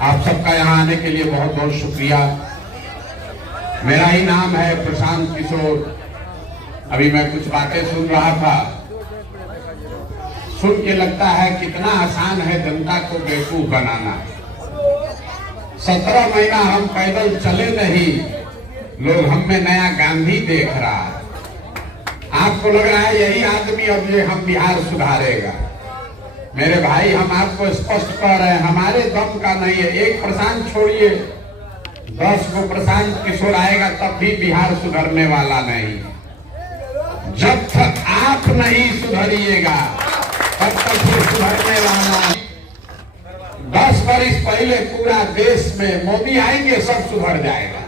आप सबका यहाँ आने के लिए बहुत बहुत शुक्रिया। मेरा ही नाम है प्रशांत किशोर। अभी मैं कुछ बातें सुन रहा था, सुन के लगता है कितना आसान है जनता को बेवकूफ बनाना। 17 महीना हम पैदल चले नहीं, लोग हम में नया गांधी देख रहा है। आपको लग रहा है यही आदमी अब ये हम बिहार सुधारेगा। मेरे भाई, हम आपको स्पष्ट कह रहे हैं, हमारे दम का नहीं है। एक प्रशांत छोड़िए, 10 को प्रशांत किशोर आएगा तब भी बिहार सुधरने वाला नहीं। जब तक आप नहीं सुधरिएगा तब तक वो सुधरने वाला नहीं। 10 वर्ष पहले पूरा देश में मोदी आएंगे सब सुधर जाएगा,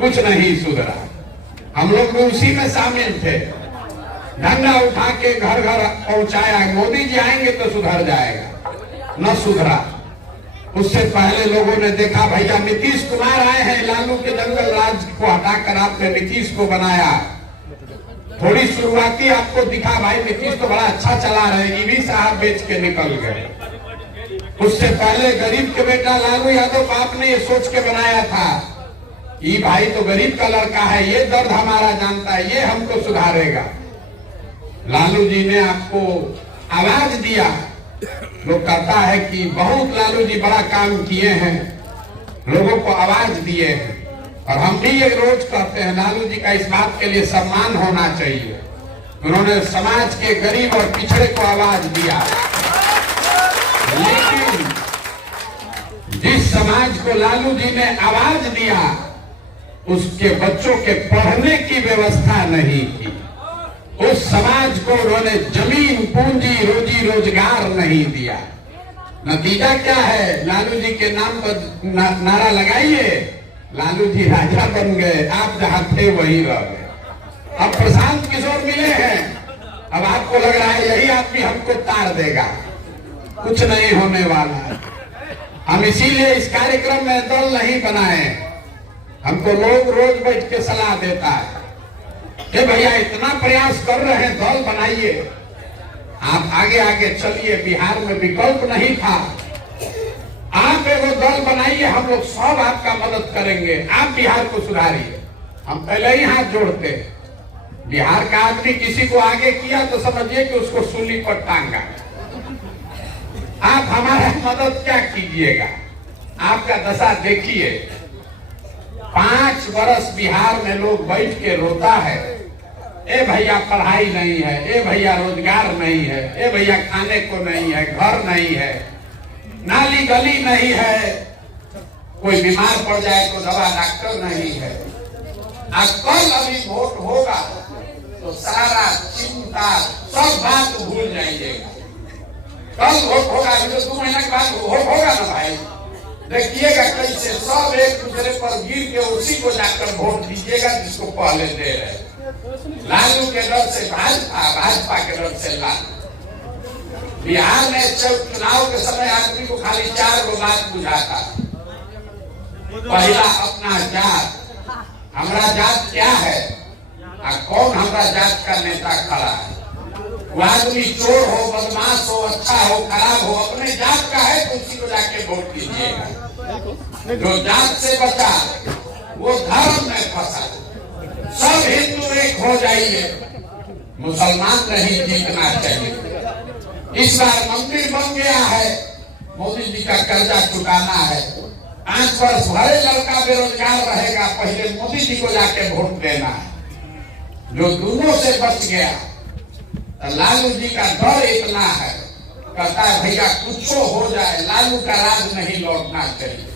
कुछ नहीं सुधरा। हम लोग भी उसी में शामिल थे, डंडा उठा के घर घर पहुंचाया। मोदी जी आएंगे तो सुधर जाएगा, न सुधरा। उससे पहले लोगों ने देखा भैया नीतीश कुमार आए हैं, लालू के जंगल राज को हटाकर आपने नीतीश को बनाया। थोड़ी शुरुआती आपको दिखा भाई नीतीश तो बड़ा अच्छा चला रहे, ईवी साहब बेच के निकल गए। उससे पहले गरीब के बेटा लालू यादव आपने ये सोच के बनाया था, ये भाई तो गरीब का लड़का है, ये दर्द हमारा जानता है, ये हमको सुधारेगा। लालू जी ने आपको आवाज दिया। लोग कहता है कि बहुत लालू जी बड़ा काम किए हैं, लोगों को आवाज दिए हैं। और हम भी ये रोज कहते हैं लालू जी का इस बात के लिए सम्मान होना चाहिए, उन्होंने समाज के गरीब और पिछड़े को आवाज दिया। लेकिन जिस समाज को लालू जी ने आवाज दिया उसके बच्चों के पढ़ने की व्यवस्था नहीं की, उस समाज को उन्होंने जमीन पूंजी रोजी रोजगार नहीं दिया। नतीजा क्या है? लालू जी के नाम पर नारा लगाइए, लालू जी राजा बन गए, आप जहां थे वहीं रह गए। अब प्रशांत किशोर मिले हैं, अब आपको लग रहा है यही आदमी हमको तार देगा, कुछ नहीं होने वाला है। हम इसीलिए इस कार्यक्रम में दल नहीं बनाए। हमको लोग रोज बैठ के सलाह देता है कि भैया इतना प्रयास कर रहे हैं, दल बनाइए, आप आगे आगे चलिए। बिहार में विकल्प नहीं था, आप एगो दल बनाइए, हम लोग सब आपका मदद करेंगे, आप बिहार को सुधारिए। हम पहले ही हाथ जोड़ते। बिहार का आदमी किसी को आगे किया तो समझिए कि उसको सूली पर टांगा। आप हमारा मदद क्या कीजिएगा? आपका दशा देखिए। 5 वर्ष बिहार में लोग बैठ के रोता है, ए भैया पढ़ाई नहीं है, ए भैया रोजगार नहीं है, ए भैया खाने को नहीं है, घर नहीं है, नाली गली नहीं है, कोई बीमार पड़ जाए तो दवा डॉक्टर नहीं है। आज कल अभी वोट होगा तो सारा चिंता सब बात भूल जाइएगा। कल वोट होगा, अभी तो 2 महीना के बाद वोट होगा ना भाई, देखिएगा कैसे सब एक दूसरे पर गिर के उसी को जाकर वोट दीजिएगा जिसको पहले दे रहे। लालू के डर से भाजपा, भाजपा के डर से लालू। बिहार में चुनाव के समय आदमी को खाली 4 गो बात बुझाता। पहला अपना जात, हमारा जात क्या है और कौन हमारा जात का नेता खड़ा है। वो आदमी चोर हो, बदमाश हो, अच्छा हो, खराब हो, अपने जात का है तो उसी को जाके वोट कीजिएगा। जो जात से बचा वो धर्म में फंसा। सब हिंदू एक हो जाइए, मुसलमान नहीं जीतना चाहिए। इस बार मंदिर बन गया है, मोदी जी का कर्जा चुकाना है। 5 वर्ष भरे लड़का बेरोजगार रहेगा, पहले मोदी जी को जाके वोट देना है। जो दोनों से बच गया, लालू जी का डर इतना है, कहता है भैया कुछ हो जाए, लालू का राज नहीं लौटना चाहिए।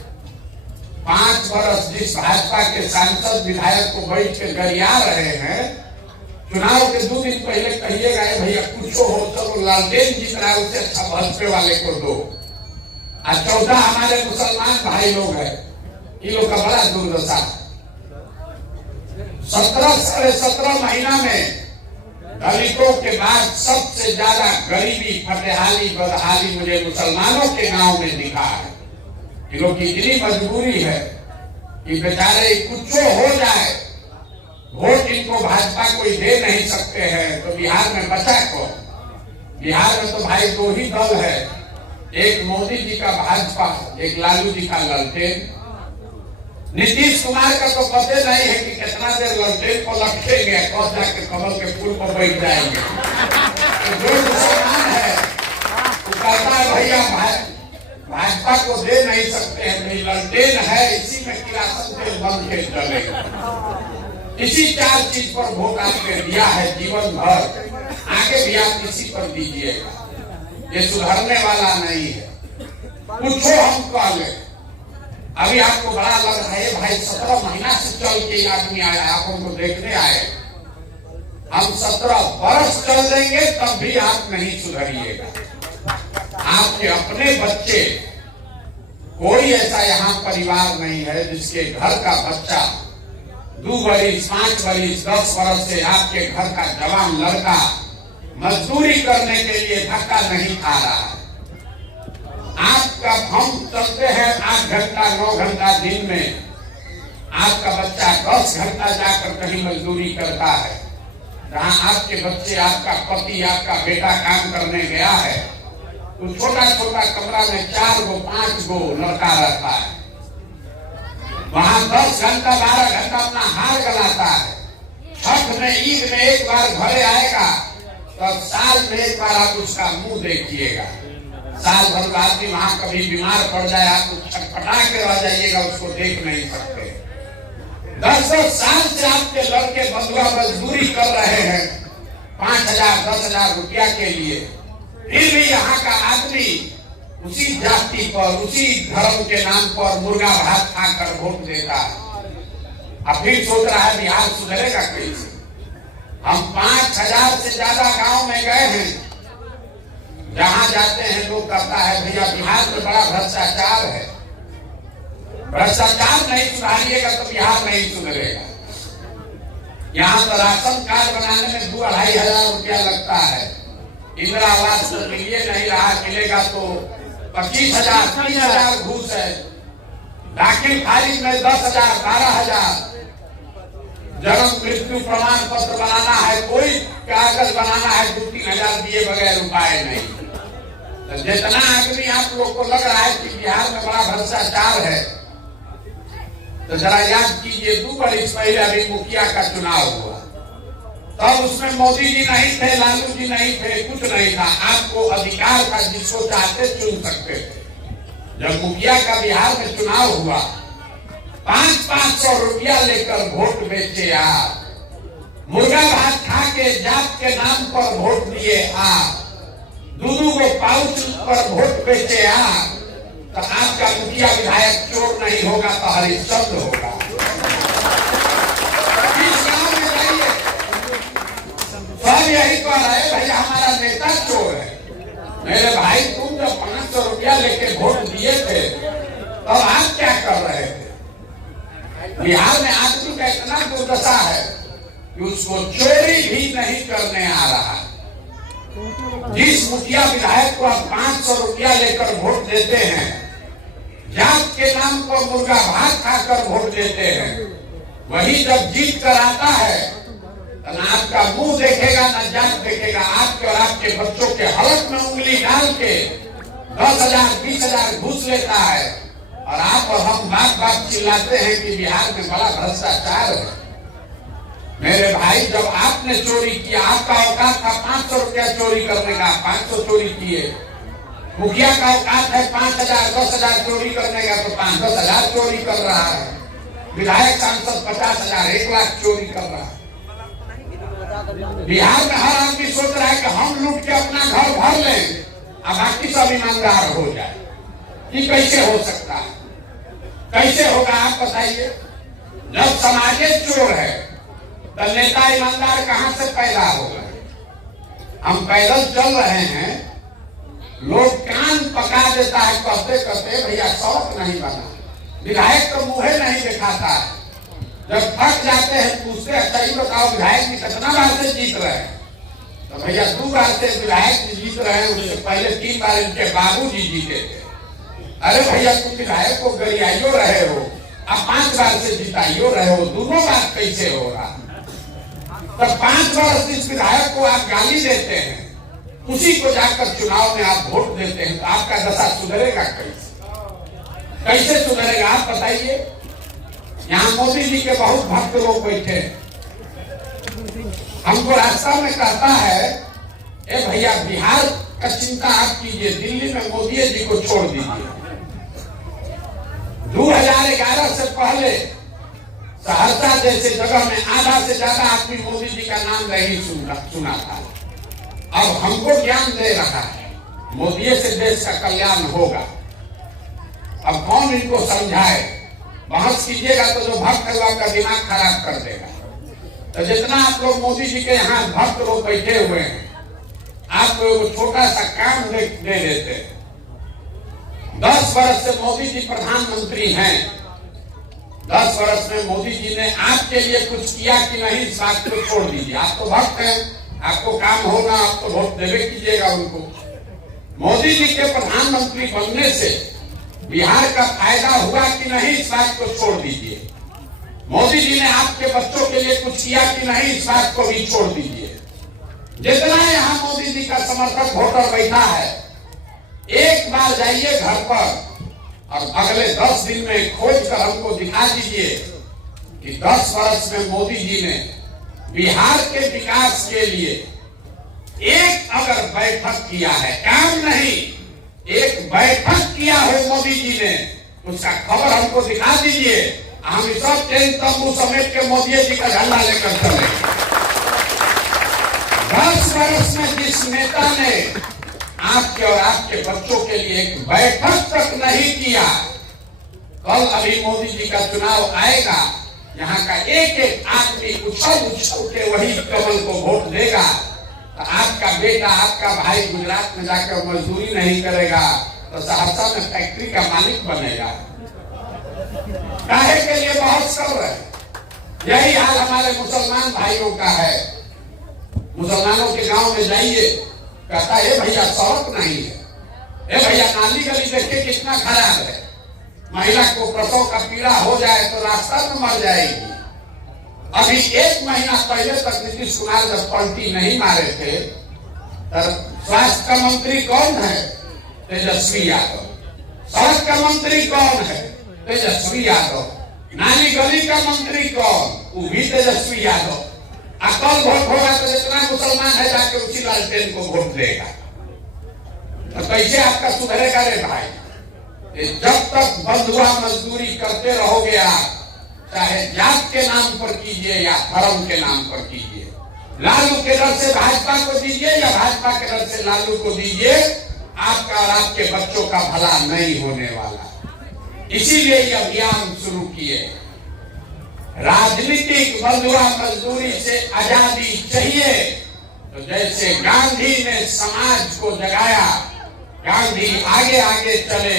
5 वर्ष जिस भाजपा के सांसद विधायक को बैठ के गरिया रहे हैं, चुनाव के 2 दिन पहले कहिएगा भैया कुछ हो, चलो लालटेन जीत रहा है, उससे अच्छा भाजपा वाले को दो। आज 14 हमारे मुसलमान भाई लोग हैं, ये लोग का बड़ा दुर्दशा। 17 साढ़े 17 महीना में दलितों के बाद सबसे ज्यादा गरीबी, फटेहाली, बदहाली मुझे मुसलमानों के गांव में दिखा है। ये लोग की इतनी मजबूरी है कि बेचारे कुछ हो जाए, वोट इनको भाजपा कोई दे नहीं सकते हैं, तो बिहार में बचा कौन? बिहार में तो भाई 2 ही दल है, एक मोदी जी का भाजपा, एक लालू जी का लालटेन। नीतीश कुमार का तो पता नहीं है कि कितना देर लालटेन को रखेंगे, कौन जाके कमल के फूल पर बैठ जाएंगे। तो जो मुसलमान है वो कहता है भैया भाजपा को दे नहीं सकते हैं, नहीं लालटेन है, इसी में किरासन तेल बन के चलेगा। इसी 4 चीज पर वोट आपने दिया है जीवन भर, आगे भी आप इसी पर दीजिएगा। ये सुधरने वाला नहीं है। पूछो हम कह ले, अभी आपको बड़ा लग रहा है भाई 17 महीना से चल के आदमी आया, आप उनको देखने आए। हम 17 वर्ष चल देंगे तब भी आप नहीं सुधरिएगा। आपके अपने बच्चे, कोई ऐसा यहाँ परिवार नहीं है जिसके घर का बच्चा 2 बरिस, 5 बरिस, 10 वर्ष से आपके घर का जवान लड़का मजदूरी करने के लिए धक्का नहीं खा रहा है। आपका हम चलते हैं 8 घंटा 9 घंटा दिन में, आपका बच्चा 10 घंटा जाकर कहीं मजदूरी करता है। जहाँ आपके बच्चे, आपका पति, आपका बेटा काम करने गया है तो छोटा छोटा कमरा में 4 गो 5 गो लड़का रहता है। वहां 10 घंटा 12 घंटा अपना हार गलाता है। छठ में, ईद में एक बार घरे आएगा तो साल में एक बार आप उसका मुंह देखिएगा। साल भर आदमी वहां कभी बीमार पड़ जाए, आप छटपटा के रह जाइएगा, उसको देख नहीं सकते। 10 साल से आपके लड़के बंधुआ मजदूरी कर रहे हैं 5,000 10,000 रुपया के लिए, फिर भी यहाँ का आदमी उसी जाति पर, उसी धर्म के नाम पर मुर्गा भात खाकर वोट देता है। अब फिर सोच रहा है बिहार सुधरेगा कैसे। हम 5,000 से ज्यादा गांव में गए हैं, जहां जाते हैं लोग कहता है भैया बिहार में बड़ा भ्रष्टाचार है। भ्रष्टाचार नहीं सुधारिएगा तो बिहार नहीं सुधरेगा। यहाँ तो राशन कार्ड बनाने में 2-2.5 हजार रुपया लगता है। इंदिरा आवास तो मिलिए नहीं रहा, मिलेगा तो 25,000 30,000 घूस है। दाखिल खारिज में 10,000 12,000। जन्म मृत्यु प्रमाण पत्र बनाना है, कोई कागज बनाना है 2-3 हजार दिए बगैर उपाय नहीं। तो जितना आदमी आप लोग को लग रहा है कि बिहार में बड़ा भ्रष्टाचार है, तो जरा याद कीजिए 2 बरिस पहले अभी मुखिया का चुनाव हुआ, तब उसमें मोदी जी नहीं थे, लालू जी नहीं थे, कुछ नहीं था। आपको अधिकार था, जिसको चाहते चुन सकते थे। जब मुखिया का बिहार में चुनाव हुआ, 500 रुपया लेकर वोट बेचे आप, मुर्गा भात खा के जात के नाम पर वोट दिए आप, 2 को पाउच पर वोट बेचे आप, तो आपका मुखिया विधायक चोर नहीं होगा तो हरिश्चंद्र होगा। इस गांव में जाइए, सब यही कह रहे भैया हमारा नेता चोर है। मेरे भाई तुम जब 500 रुपया लेके वोट दिए थे तब आप क्या कर रहे थे। बिहार में आदमी का इतना दुर्दशा है कि उसको चोरी भी नहीं करने आ रहा है। जिस मुखिया विधायक को आप 500 रुपया लेकर वोट देते हैं, जात के नाम पर मुर्गा भात खाकर वोट देते हैं, वही जब जीत कर आता है तो न आपका मुंह देखेगा न जात देखेगा। आपके और आपके बच्चों के हलक में उंगली डाल के 10,000 20,000 घूस लेता है, और आप और हम बात चिल्लाते हैं कि बिहार में बड़ा भ्रष्टाचार है। मेरे भाई, जब आपने चोरी किया, आपका औकात था 500 रुपया चोरी करने का, 500 चोरी किए। मुखिया का औकात है 5,000 10,000 चोरी करने का, तो 5-10 हजार चोरी कर रहा है। विधायक सांसद 50,000 1 लाख चोरी कर रहा है। बिहार में हर आदमी सोच रहा है कि हम लूट के अपना घर भर लें और बाकी सब ईमानदार हो जाए। ये कैसे हो सकता है, कैसे होगा आप बताइए। जब समाज चोर है तो नेता ईमानदार कहां से पैदा होगा। हम पैदल चल रहे हैं, लोग कान पका देता है कहते कहते भैया सड़क नहीं बना। विधायक तो मुंह नहीं दिखाता है। जब थक जाते हैं पूछते अच्छा ही बताओ विधायक जी कितना बार से जीत रहे हैं, तो भैया 2 बार से विधायक जीत रहे हैं, उससे पहले 3 बार इनके बाबूजी जीते थे। अरे भैया तुम विधायक को गरियाइयो रहे हो, अब 5 बार से जिताइयो रहे हो, दोनों बात कैसे हो रहा। तब 5 वर्ष इस विधायक को आप गाली देते हैं, उसी को जाकर चुनाव में आप वोट देते हैं, तो आपका दशा सुधरेगा कैसे? कैसे सुधरेगा आप बताइए। यहाँ मोदी जी के बहुत भक्त लोग बैठे हैं। हमको रास्ता में कहता है, ए भैया बिहार का चिंता आप कीजिए, दिल्ली में मोदी जी को छोड़ दीजिए। 2011 से पहले सहरसा जैसे जगह में आधा से ज्यादा आदमी मोदी जी का नाम नहीं सुना था। अब हमको ज्ञान दे रहा है मोदी से देश का कल्याण होगा। अब कौन इनको समझाए? बहस कीजिएगा तो जो भक्त है वो आपका दिमाग खराब कर देगा। तो जितना आप लोग मोदी जी के यहाँ भक्त लोग बैठे हुए हैं, आपको एक छोटा सा काम दे देते हैं। 10 वर्ष से मोदी जी प्रधानमंत्री हैं। 10 वर्ष में मोदी जी ने आपके लिए कुछ किया कि नहीं, इस बात को छोड़ दीजिए। आप तो भक्त हैं, आपको काम होगा, आप तो वोट देवे कीजिएगा उनको। मोदी जी के प्रधानमंत्री बनने से बिहार का फायदा हुआ कि नहीं, इस बात को छोड़ दीजिए। मोदी जी ने आपके बच्चों के लिए कुछ किया कि नहीं, इस बात को भी छोड़ दीजिए। जितना यहाँ मोदी जी का समर्थक वोटर बैठा है, एक बार जाइए घर पर और अगले 10 दिन में खोज कर हमको दिखा दीजिए कि 10 वर्ष में मोदी जी ने बिहार के विकास के लिए एक अगर बैठक किया है, काम नहीं, एक बैठक किया हो मोदी जी ने, उसका खबर हमको दिखा दीजिए। हम सब टेंट तंबू समेट के मोदी जी का झंडा लेकर चले। 10 वर्ष में जिस नेता ने आपके और आपके बच्चों के लिए एक बैठक तक नहीं किया, कल अभी मोदी जी का चुनाव आएगा, यहाँ का एक एक आदमी उछल उछल के वही कमल को वोट देगा। तो आपका बेटा, आपका भाई गुजरात में जाकर मजदूरी नहीं करेगा तो सहरसा में फैक्ट्री का मालिक बनेगा। काहे के लिए बहुत कर रहे हैं। यही हाल हमारे मुसलमान भाइयों का है। मुसलमानों के गांव में जाइए, कहता है भैया सड़क नहीं है, ए भैया नाली गली देखिए कितना खराब है। महिला को प्रसव का पीड़ा हो जाए तो रास्ता में मर जाएगी। अभी 1 महीना पहले तक नीतीश कुमार जब पलटी नहीं मारे थे, तब स्वास्थ्य का मंत्री कौन है? तेजस्वी यादव। सड़क का मंत्री कौन है? तेजस्वी यादव। नाली गली का मंत्री कौन? वो भी तेजस्वी यादव। कल वोट होगा तो जितना मुसलमान है जाके उसी लालटेन को वोट देगा। तो कैसे आपका सुधरेगा रे भाई? जब तक बंधुआ मजदूरी करते रहोगे आप, चाहे जात के नाम पर कीजिए या धर्म के नाम पर कीजिए, लालू के डर से भाजपा को दीजिए या भाजपा के डर से लालू को दीजिए, आपका और आपके बच्चों का भला नहीं होने वाला। इसीलिए ये अभियान शुरू किए। राजनीतिक बंधुआ मजदूरी से आजादी चाहिए। तो जैसे गांधी ने समाज को जगाया, गांधी आगे आगे चले,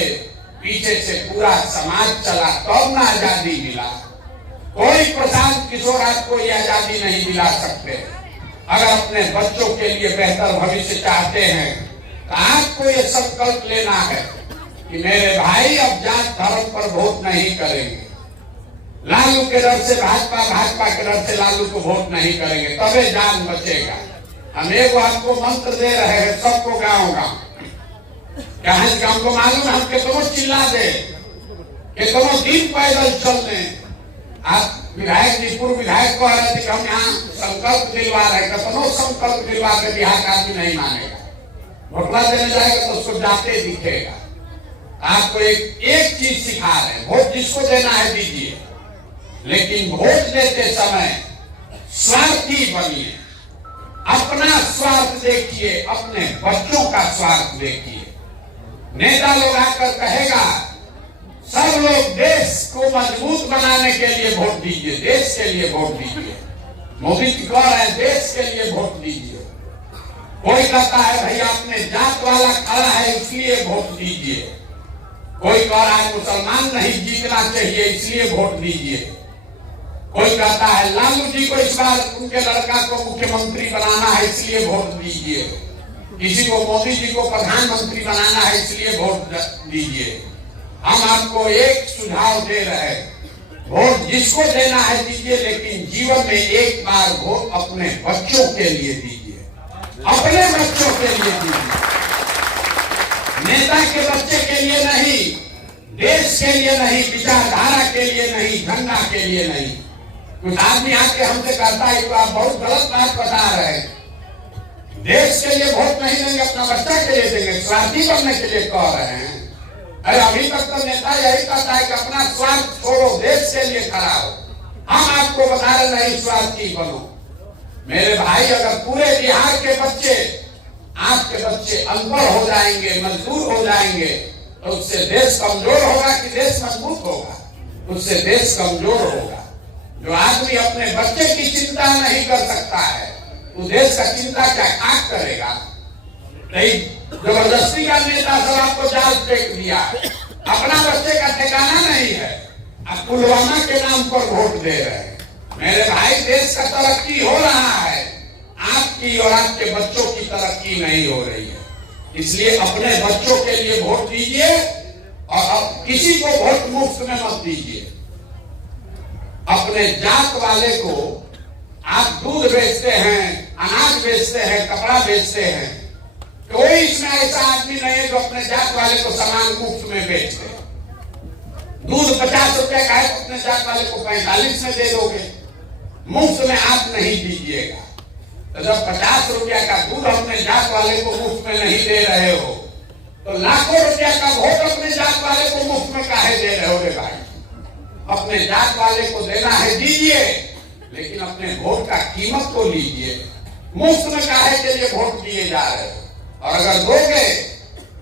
पीछे से पूरा समाज चला, तब ना आजादी मिला। कोई प्रशांत किशोर आपको ये आजादी नहीं दिला सकते। अगर अपने बच्चों के लिए बेहतर भविष्य चाहते हैं तो आपको ये संकल्प लेना है कि मेरे भाई अब जात धर्म पर वोट नहीं करेंगे। लालू के डर से भाजपा, भाजपा के डर से लालू को वोट नहीं करेंगे, तबे जान बचेगा। हम एक आपको मंत्र दे रहे हैं सबको गाँव गाँव। हमको मालूम है, हम कितनों चिल्ला दे, कितनों दिन पैदल चल दें। आप विधायक जी, पूर्व विधायक को रहे थे कि हम यहाँ संकल्प दिलवा रहे, कितनों संकल्प दिलवा के बिहार का आदमी नहीं मानेगा। वोटला देने जाएगा तो उसको जाते दिखेगा। आपको एक चीज सिखा रहे, वोट जिसको देना है दीजिए, लेकिन वोट देते समय स्वार्थी बनिए। अपना स्वार्थ देखिए, अपने बच्चों का स्वार्थ देखिए। नेता लोग आकर कहेगा सब लोग देश को मजबूत बनाने के लिए वोट दीजिए, देश के लिए वोट दीजिए। मोदी जी कह रहे हैं देश के लिए वोट दीजिए। कोई कहता है भैया अपने जात वाला खड़ा है इसलिए वोट दीजिए। कोई कह रहा है मुसलमान नहीं जीतना चाहिए इसलिए वोट दीजिए। कोई कहता है लालू जी को इस बार उनके लड़का को मुख्यमंत्री बनाना है इसलिए वोट दीजिए। किसी को मोदी जी को प्रधानमंत्री बनाना है इसलिए वोट दीजिए। हम आपको एक सुझाव दे रहे हैं, वोट जिसको देना है दीजिए, लेकिन जीवन में एक बार वोट अपने बच्चों के लिए दीजिए। अपने बच्चों के लिए दीजिए, नेता के बच्चे के लिए नहीं, देश के लिए नहीं, विचारधारा के लिए नहीं, झंडा के लिए नहीं। कुछ आदमी आके हमसे कहता है तो आप बहुत गलत बात बता रहे हैं, देश के लिए वोट नहीं देंगे, अपना बच्चा के लिए देंगे, स्वार्थी बनने के लिए कह रहे हैं। अरे अभी तक तो नेता यही कहता है कि अपना स्वार्थ छोड़ो, देश के लिए खड़ा हो। हम आपको बता रहे नहीं स्वार्थी बनो। मेरे भाई, अगर पूरे बिहार के बच्चे, आपके बच्चे अनपढ़ हो जाएंगे, मजदूर हो जाएंगे, तो उससे देश कमजोर होगा कि देश मजबूत होगा? उससे देश कमजोर होगा। जो आदमी अपने बच्चे की चिंता नहीं कर सकता है, वो देश का चिंता क्या खाक करेगा? नहीं, जबरदस्ती का नेता सब आपको जाल फेंक दिया, अपना बच्चे का ठिकाना नहीं है, अब पुलवामा के नाम पर वोट दे रहे हैं। मेरे भाई, देश का तरक्की हो रहा है, आपकी और आपके बच्चों की तरक्की नहीं हो रही है। इसलिए अपने बच्चों के लिए वोट दीजिए और किसी को वोट मुफ्त में मत दीजिए। अपने जात वाले को आप दूध बेचते हैं, अनाज बेचते हैं, कपड़ा बेचते हैं, कोई इसमें ऐसा आदमी नहीं है जो अपने जात वाले को सामान मुफ्त में बेच दे। दूध 50 रुपए का है तो अपने जात वाले को 45 में दे दोगे, मुफ्त में आप नहीं दीजिएगा। तो जब 50 रुपया का दूध अपने जात वाले को मुफ्त में नहीं दे रहे हो, तो लाखों रुपया का वोट अपने जात वाले को मुफ्त में काहे दे रहे हो रे भाई? अपने जात वाले को देना है दीजिए, लेकिन अपने वोट का कीमत तो लीजिए। मुफ्त में काहे के लिए वोट दिए जा रहे हो? और अगर दोगे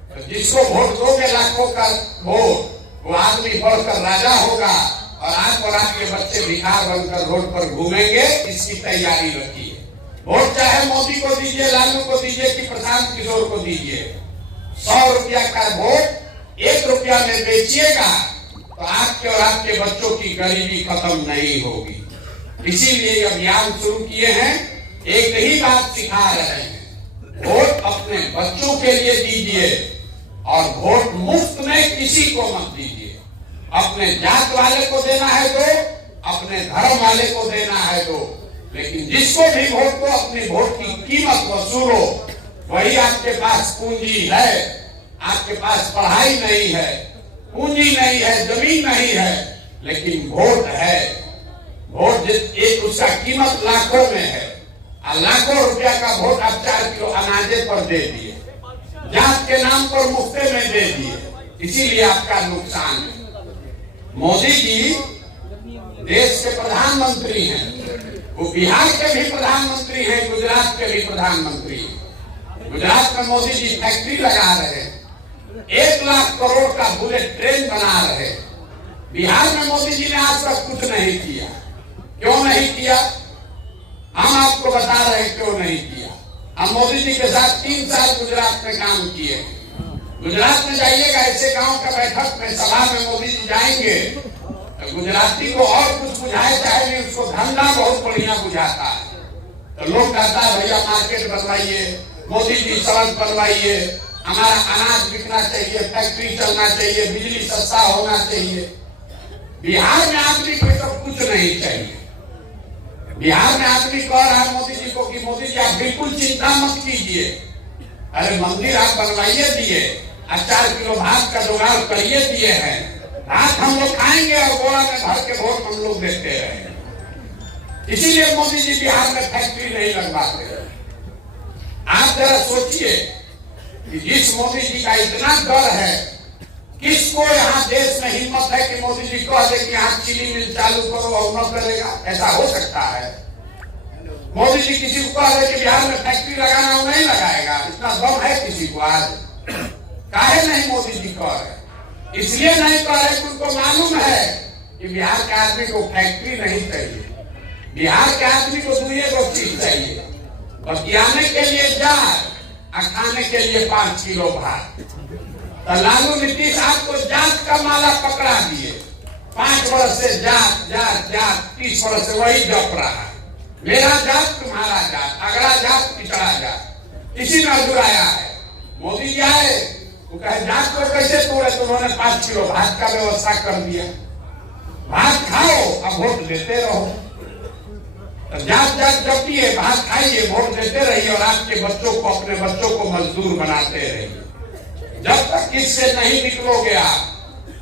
तो जिसको वोट दोगे लाखों का वोट, वो आदमी बढ़कर राजा होगा और आप और आपके बच्चे भिखार बनकर रोड पर घूमेंगे। इसकी तैयारी रखिए। वोट चाहे मोदी को दीजिए, लालू को दीजिए कि प्रशांत किशोर को दीजिए, 100 रुपया का वोट 1 रुपया में बेचिएगा तो आपके और आपके बच्चों की गरीबी खत्म नहीं होगी। इसीलिए अभियान शुरू किए हैं, एक ही बात सिखा रहे हैं, वोट अपने बच्चों के लिए दीजिए और वोट मुफ्त में किसी को मत दीजिए। अपने जात वाले को देना है दो, अपने धर्म वाले को देना है दो, लेकिन जिसको भी वोट दो अपनी वोट की कीमत वसूलो। वही आपके पास पूंजी है, आपके पास पढ़ाई नहीं है, पूंजी नहीं है, जमीन नहीं है, लेकिन वोट है। वोट एक उसका कीमत लाखों में है और लाखों रुपया का वोट आप 4 किलो अनाजे पर दे दिए, जात के नाम पर मुफ्ते में दे दिए, इसीलिए आपका नुकसान है। मोदी जी देश के प्रधानमंत्री हैं, वो बिहार के भी प्रधानमंत्री हैं, गुजरात के भी प्रधानमंत्री हैं। गुजरात में मोदी जी फैक्ट्री लगा रहे हैं, 1 लाख करोड़ का बुलेट ट्रेन बना रहे। बिहार में मोदी जी ने आज तक कुछ नहीं किया। क्यों नहीं किया? हम आपको बता रहे हैं क्यों नहीं किया। हम मोदी जी के साथ 3 साल गुजरात में काम किए। गुजरात में जाइएगा, ऐसे गांव का बैठक में सभा में मोदी जी जाएंगे तो गुजराती को और कुछ बुझाए चाहे नहीं, उसको धंधा बहुत बढ़िया बुझाता है। तो लोग कहता है भैया मार्केट बनवाइए, मोदी जी सड़क बनवाइए, हमारा अनाज बिकना चाहिए, फैक्ट्री चलना चाहिए, बिजली सस्ता होना चाहिए। बिहार में आदमी को सब कुछ नहीं चाहिए। बिहार में आदमी कह रहा है मोदी जी को कि मोदी जी आप बिल्कुल चिंता मत कीजिए, अरे मंदिर आप बनवाइए दिए, 4 किलो भात का जुगाड़ करिए दिए हैं, भात हम लोग खाएंगे और गोला में भर के वोट हम लोग देते रहे। इसीलिए मोदी जी बिहार में फैक्ट्री नहीं लगवाते। आप जरा सोचिए कि जिस मोदी जी का इतना डर है, किसको यहाँ देश में हिम्मत है कि मोदी जी कह दे कि यहाँ चीनी मिल चालू करो और न करेगा? ऐसा हो सकता है? मोदी जी किसी को कह दे कि बिहार में फैक्ट्री लगाना, वो नहीं लगाएगा? इतना दम है किसी को? आज काहे नहीं मोदी जी कह रहे? इसलिए नहीं कह रहे कि उनको मालूम है कि बिहार के आदमी को फैक्ट्री नहीं चाहिए, बिहार के आदमी को 2 चीज चाहिए, बतियाने के लिए जार और खाने के लिए 5 किलो भात। तो लालू नीतीश आपको जात का माला पकड़ा दिए, 5 वर्ष से जात जात जात, 30 वर्ष से वही जप रहा है, मेरा जात तुम्हारा जात, अगला जात पिछड़ा जात, इसी में अधूराया है। मोदी जी आए, वो कहे जात को कैसे तोड़े, तो उन्होंने 5 किलो भात का व्यवस्था कर दिया, भात खाओ अब वोट देते रहो। तो जात जात जपिए, भात खाइए, वोट देते रहिए और आपके बच्चों को, अपने बच्चों को मजदूर बनाते रहिए। जब तक इससे नहीं निकलोगे आप,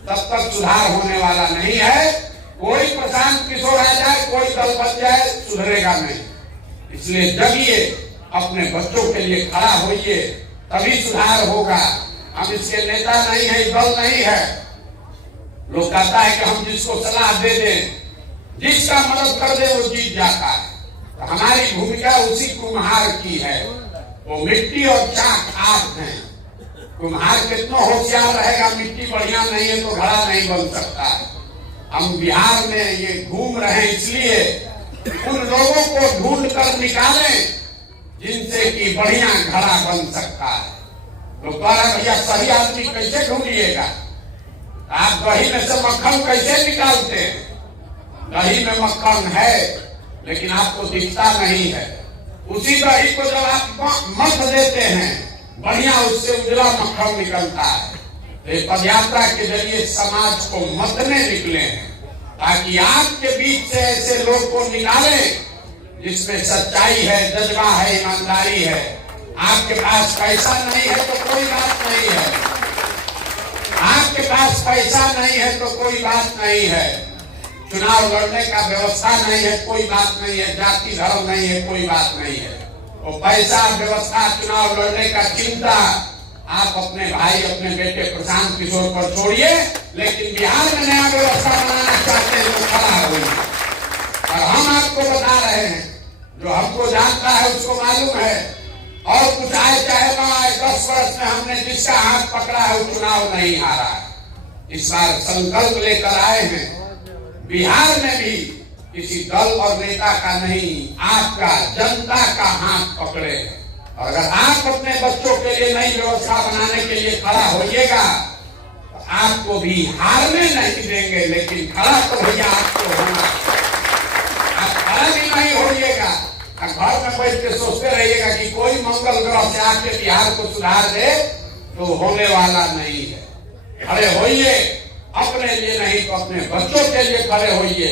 तब तक सुधार होने वाला नहीं है। कोई प्रशांत किशोर आ जाए, कोई दल बन जाए, सुधरेगा नहीं। इसलिए जगिए, अपने बच्चों के लिए खड़ा होइए, तभी सुधार होगा। हम इसके नेता नहीं है, दल नहीं है। लोग कहता है कि हम जिसको सलाह दे दें, जिसका मदद कर दे, वो जीत जाता है। तो हमारी भूमिका उसी कुम्हार की है। वो मिट्टी और चाक आप हैं। कुम्हार कितना होशियार रहेगा, मिट्टी बढ़िया नहीं है तो घड़ा नहीं बन सकता है। हम बिहार में ये घूम रहे हैं इसलिए उन लोगों को ढूंढ कर निकालें जिनसे कि बढ़िया घड़ा बन सकता है। तो कह रहे भैया सही आदमी कैसे ढूंढिएगा? आप दही में से मक्खन कैसे निकालते हैं? दही में मक्खन है लेकिन आपको दिखता नहीं है। उसी दही को जब आप मथ देते हैं, बढ़िया उससे उजला मक्खन निकलता है। पदयात्रा के जरिए समाज को मतने निकले हैं, ताकि आपके बीच से ऐसे लोग को निकालें जिसमें सच्चाई है, जज्बा है, ईमानदारी है। आपके पास पैसा नहीं है तो कोई बात नहीं है, आपके पास पैसा नहीं है तो कोई बात नहीं है, चुनाव लड़ने का व्यवस्था नहीं है, कोई बात नहीं है, जाति धर्म नहीं है, कोई बात नहीं है। तो पैसा, व्यवस्था, चुनाव लड़ने का चिंता आप अपने भाई, अपने बेटे प्रशांत किशोर पर छोड़िए। लेकिन बिहार में नया व्यवस्था बनाना चाहते हैं तो खड़ा होइए। और हम आपको बता रहे हैं, जो हमको जानता है उसको मालूम है। और कुछ आए चाहे ना आए, 10 वर्ष में हमने जिसका हाथ पकड़ा है वो चुनाव नहीं हारा है। इस बार संकल्प लेकर आए हैं, बिहार में भी किसी दल और नेता का नहीं, आपका, जनता का हाथ पकड़े। और अगर आप अपने बच्चों के लिए नई व्यवस्था बनाने के लिए खड़ा होइएगा तो आपको भी हारने नहीं देंगे। लेकिन खड़ा तो भैया आपको होना, आप खड़ा भी नहीं होइएगा। घर में बैठ के सोचते रहिएगा कि कोई मंगल ग्रह से आके बिहार को सुधार दे, तो होने वाला नहीं है। खड़े होइए, अपने लिए नहीं तो अपने बच्चों के लिए खड़े होइए।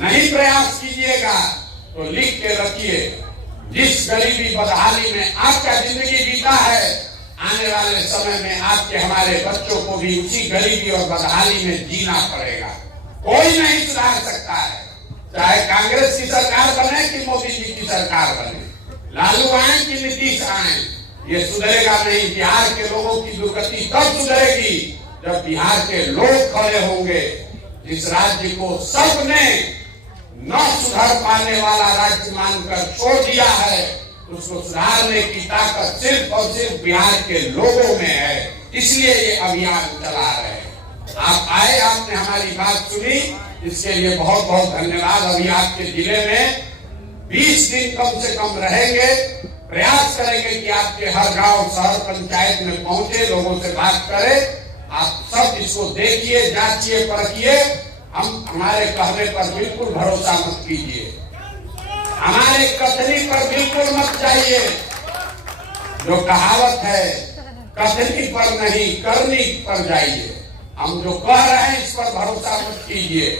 नहीं प्रयास कीजिएगा तो लिख के रखिए, जिस गरीबी बदहाली में आपका जिंदगी बीता है, आने वाले समय में आपके, हमारे बच्चों को भी उसी गरीबी और बदहाली में जीना पड़ेगा। कोई नहीं सुधार सकता है, चाहे कांग्रेस की सरकार बने कि मोदी जी की सरकार बने, लालू आए कि नीतीश आए, ये सुधरेगा नहीं। बिहार के लोगों की दुर्गति तब सुधरेगी जब बिहार के लोग खड़े होंगे। जिस राज्य को सबने न सुधार पाने वाला राज्य मानकर छोड़ दिया है, उसको सुधारने की ताकत सिर्फ और सिर्फ बिहार के लोगों में है। इसलिए ये अभियान चला रहे हैं। आप आए, आपने हमारी बात सुनी, इसके लिए बहुत बहुत धन्यवाद। अभी आपके जिले में 20 दिन कम से कम रहेंगे। प्रयास करेंगे कि आपके हर गांव, शहर, पंचायत में पहुंचे, लोगों से बात करें। आप सब इसको देखिए, जांचिए, परखिए। हमारे कहने पर बिल्कुल भरोसा मत कीजिए, हमारे कथनी पर बिल्कुल मत जाइए। जो कहावत है, कथनी पर नहीं करनी पर जाइए। हम जो कह रहे हैं इस पर भरोसा मत कीजिए,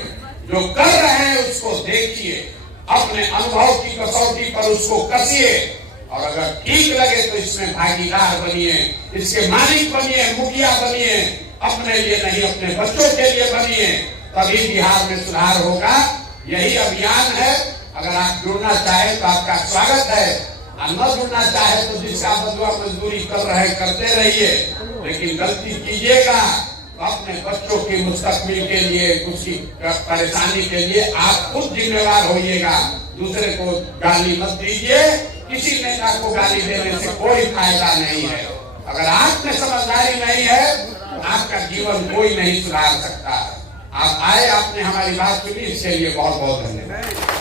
जो कर रहे हैं उसको देखिए, अपने अनुभव की कसौटी पर उसको कसिए। और अगर ठीक लगे तो इसमें भागीदार बनिए, इसके मालिक बनिए, मुखिया बनिए। अपने लिए नहीं, अपने बच्चों के लिए बनिए, तभी बिहार में सुधार होगा। यही अभियान है। अगर आप जुड़ना चाहे तो आपका स्वागत है, और न जुड़ना चाहे तो जिसका बदला मजदूरी कर रहे करते रहिए। लेकिन गलती कीजिएगा तो अपने बच्चों की मुस्तकबिल के लिए, उसकी परेशानी के लिए आप खुद जिम्मेवार होइएगा। दूसरे को गाली मत दीजिए। किसी नेता को गाली देने से कोई फायदा नहीं है। अगर आप में समझदारी नहीं है तो आपका जीवन कोई नहीं सुधार सकता। आप आए, आपने हमारी बात सुनी, इसके लिए बहुत बहुत धन्यवाद।